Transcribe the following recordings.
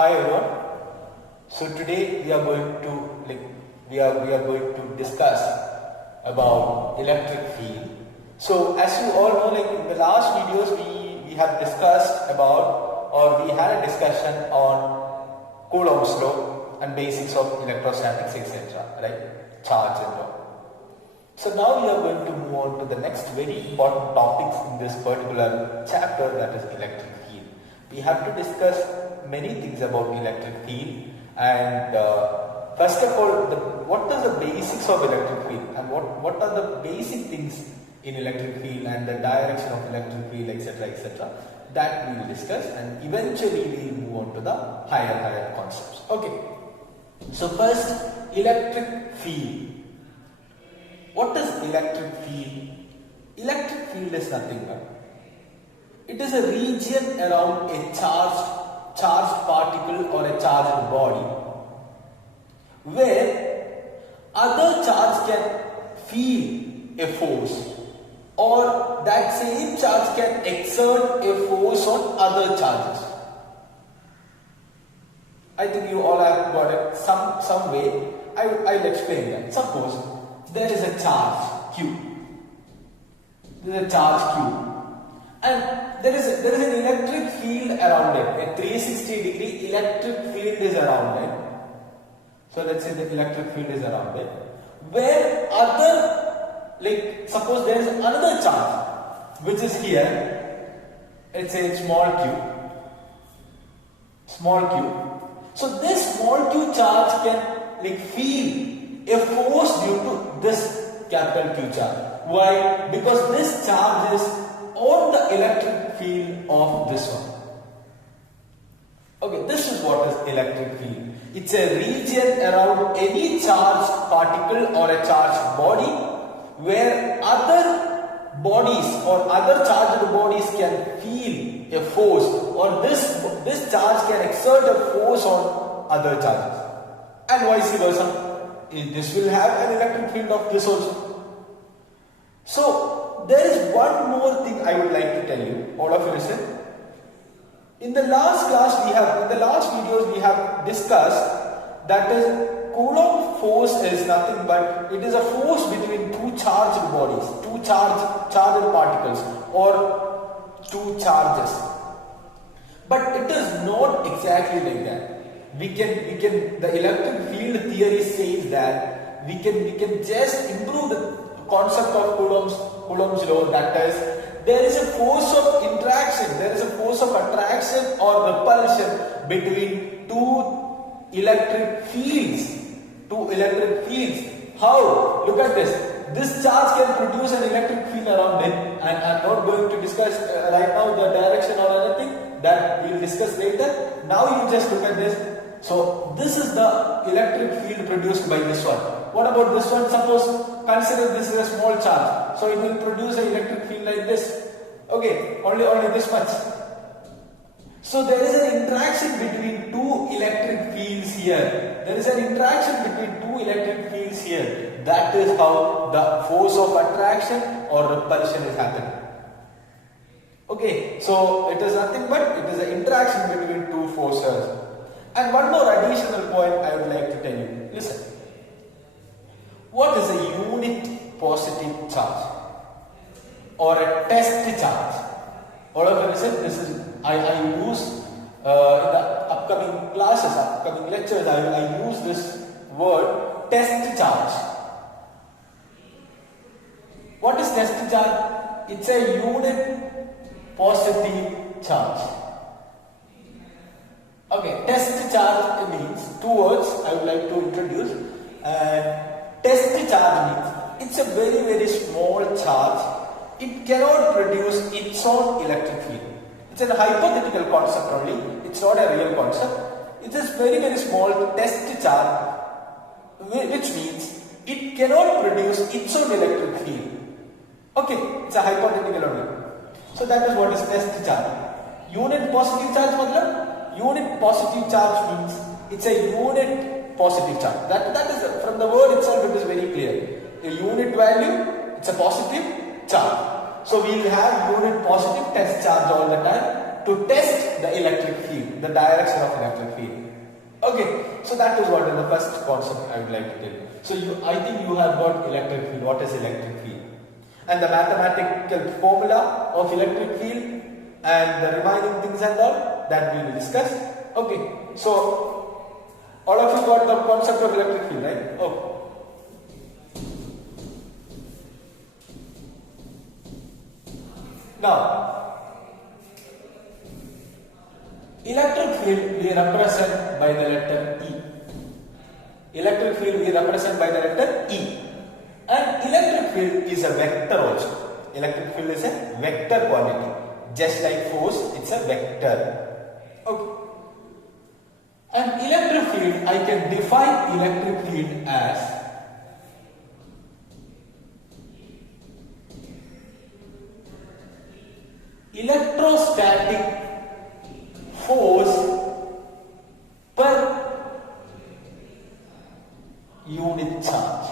Hi everyone. So today we are going to discuss about electric field. So as you all know, in the last videos we have discussed about, or we had a discussion on Coulomb's law and basics of electrostatics, etc. Right? Charge and all. So now we are going to move on to the next very important topics in this particular chapter, that is electric field. We have to discuss many things about electric field, and first of all, what are the basics of electric field and what are the basic things in electric field and the direction of electric field, etc. That we will discuss, and eventually we will move on to the higher concepts. Okay. So first, electric field. What is electric field? Electric field is nothing but it is a region around a charged particle or a charged body where other charge can feel a force, or that same charge can exert a force on other charges. I think you all have got it some way. I'll explain that. Suppose there is a charge Q. There is a charge Q, and there is an electric field around it. A 360-degree electric field is around it. So let's say the electric field is around it. Where other, suppose there is another charge which is here. Let's say small q. So this small q charge can feel a force due to this capital Q charge. Why? Because this charge is on the electric field of this one. Okay, this is what is electric field. It's a region around any charged particle or a charged body where other bodies or other charged bodies can feel a force, or this charge can exert a force on other charges, and vice versa. This will have an electric field of this also. So there is one more thing I would like to tell you. All of you listen. In the last videos we have discussed that is Coulomb force is nothing but it is a force between two charged bodies, two charged particles, or two charges. But it is not exactly like that. The electric field theory says that we can just improve the concept of Coulomb's law, that is, there is a force of interaction, there is a force of attraction or repulsion between two electric fields. How? Look at this. This charge can produce an electric field around it, and I'm not going to discuss right now the direction or anything. That we will discuss later. Now you just look at this. So this is the electric field produced by this one. What about this one? Suppose consider this is a small charge. So it will produce an electric field like this. Okay, only this much. So there is an interaction between two electric fields here. There is an interaction between two electric fields here. That is how the force of attraction or repulsion is happening. Okay, so it is nothing but it is an interaction between two forces. And one more additional point I would like to tell you. Listen. What is a unit positive charge or a test charge? All of you listen. This is I use in the upcoming classes, upcoming lectures. I use this word test charge. What is test charge? It's a unit positive charge. Okay, test charge means two words I would like to introduce. Test charge means it's a very small charge. It cannot produce its own electric field. It's a hypothetical concept only. It's not a real concept. It is very small test charge, which means it cannot produce its own electric field. Okay, it's a hypothetical only. So that is what is test charge. Unit positive charge matlab? Unit positive charge means it's a unit positive charge. That is from the word itself, it is very clear. A unit value, it's a positive charge. So we will have unit positive test charge all the time. to test the electric field, the direction of electric field. Okay, so that is what is the first concept I would like to tell you. So I think you have got electric field. What is electric field? And the mathematical formula of electric field and the remaining things and all that we will discuss. Okay, so all of you got the concept of electric field, right? Oh. Now, electric field we represent by the letter E. Electric field we represent by the letter E. And electric field is a vector also. Electric field is a vector quantity. Just like force, it's a vector. Okay. And electric field, I can define electric field as electrostatic force per unit charge.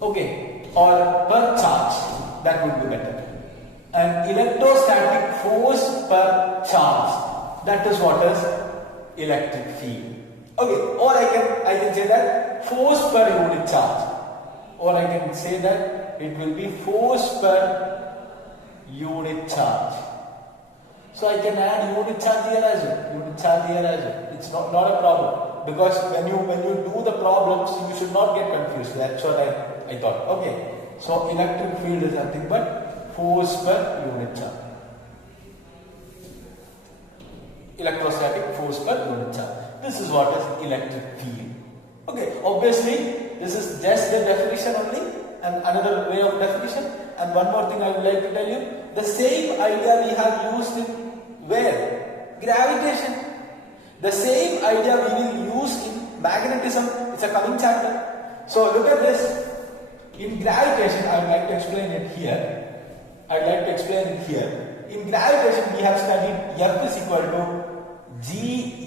Okay, or per charge, that would be better. And electrostatic force per charge, that is what is electric field. Okay, or I can say that force per unit charge, or I can say that it will be force per unit charge. So I can add unit charge here as well. Unit charge here as well. It's not a problem, because when you do the problems, you should not get confused. That's what I thought. Okay. So electric field is nothing but force per unit charge. Electrostatic force per unit charge. This is what is electric field. Okay. Obviously, this is just the definition only, and another way of definition. And one more thing I would like to tell you. The same idea we have used in where? Gravitation. The same idea we will use in magnetism. It's a coming chapter. So look at this. In gravitation, I would like to explain it here. In gravitation, we have studied F is equal to G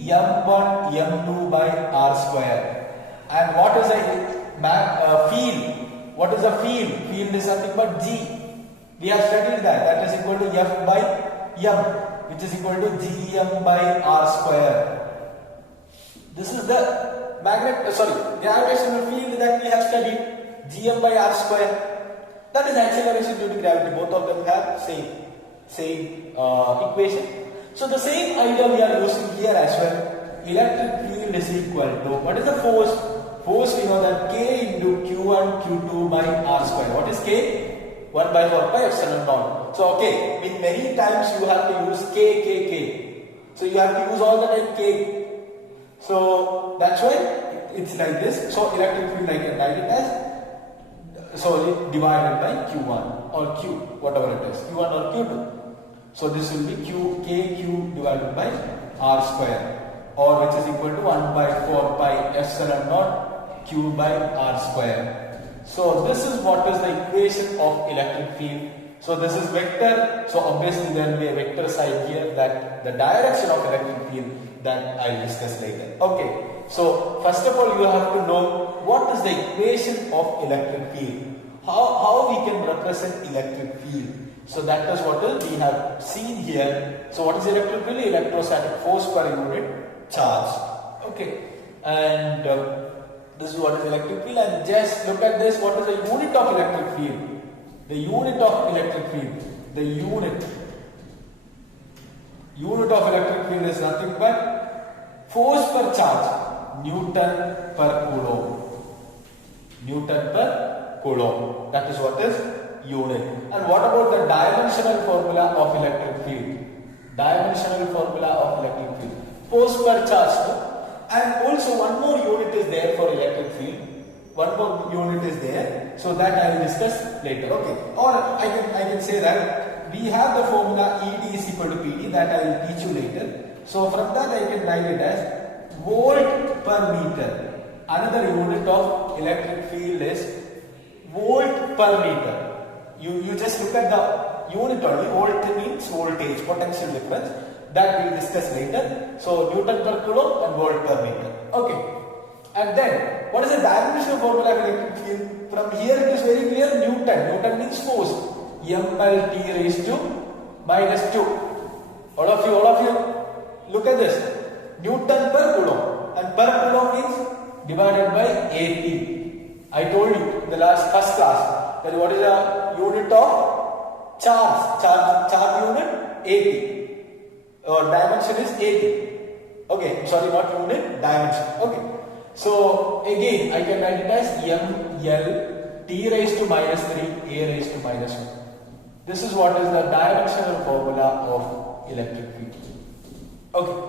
m1 m2 by r square. And what is a field? What is a field? Field is nothing but G. We have studied that. That is equal to F by m, which is equal to Gm by r square. This is the gravitational field that we have studied, Gm by r square. That is acceleration due to gravity. Both of them have same equation. So the same idea we are using here as well. Electric field is equal to, what is the force? Force, we know that K into Q1 Q2 by r square. What is K? 1 by 4 pi epsilon naught. So okay, in many times you have to use K. So you have to use all the time K. So that's why it's like this. So electric field I can write it as, so divided by Q1 or Q, whatever it is, Q1 or Q2. So this will be KQ divided by r square, or which is equal to 1 by 4 pi epsilon naught Q by r square. So this is what is the equation of electric field. So this is vector. So obviously there will be a vector side here, that the direction of electric field that I will discuss later. Okay. So first of all, you have to know what is the equation of electric field. How we can represent electric field. So that is what we have seen here. So what is electric field? Electrostatic force per unit charge. Okay. And this is what is electric field, and just look at this. What is the unit of electric field? The unit of electric field. The unit of electric field is nothing but force per charge, Newton per Coulomb. Newton per Coulomb. That is what is unit. And what about the dimensional formula of electric field? Dimensional formula of electric field. Force per charge. No? And also one more unit is there for electric field. One more unit is there. So that I will discuss later. Okay. Or I can say that we have the formula ED is equal to PD, that I will teach you later. So from that I can write it as volt per meter. Another unit of electric field is volt per meter. You just look at the unit only. Volt means voltage, potential difference. That we will discuss later. So Newton per Coulomb and volt per meter. Okay. And then what is the dimensional formula of electric field? From here it is very clear. Newton. Newton means force. M by T raised to minus 2. All of you, look at this. Newton per coulomb. And per coulomb means divided by AP. I told you in the first class that what is the unit of charge? Charge unit AP. Or dimension is AP. Okay, sorry, not unit, dimension. Okay. So again, I can write it as ML T raised to minus 3, A raised to minus 1. This is what is the dimensional formula of electric field. Okay.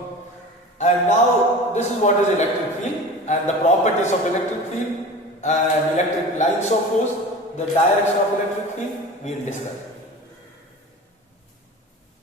And now this is what is electric field and the properties of electric field and electric lines of force, the direction of electric field we will discuss.